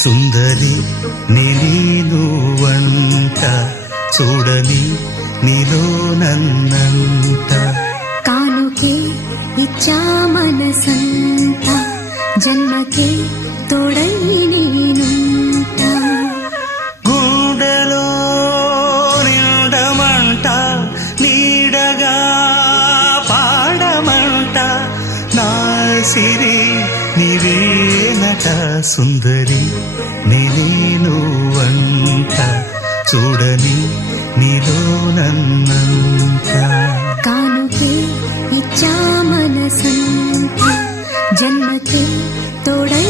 సుందరి నేను వంట చూడని నీలో నన్నంట కానుకే ఇచ్చా మనసంత జన్మకే తోడై నేనుంట గుండెలో నిండమంట నీడగా పాడమంట నా సిరి నీవేనట సుందరి నేను వంట చూడని నీలో నన్నంత కానుకే ఇచ్చా మనసంత జన్మకే తోడై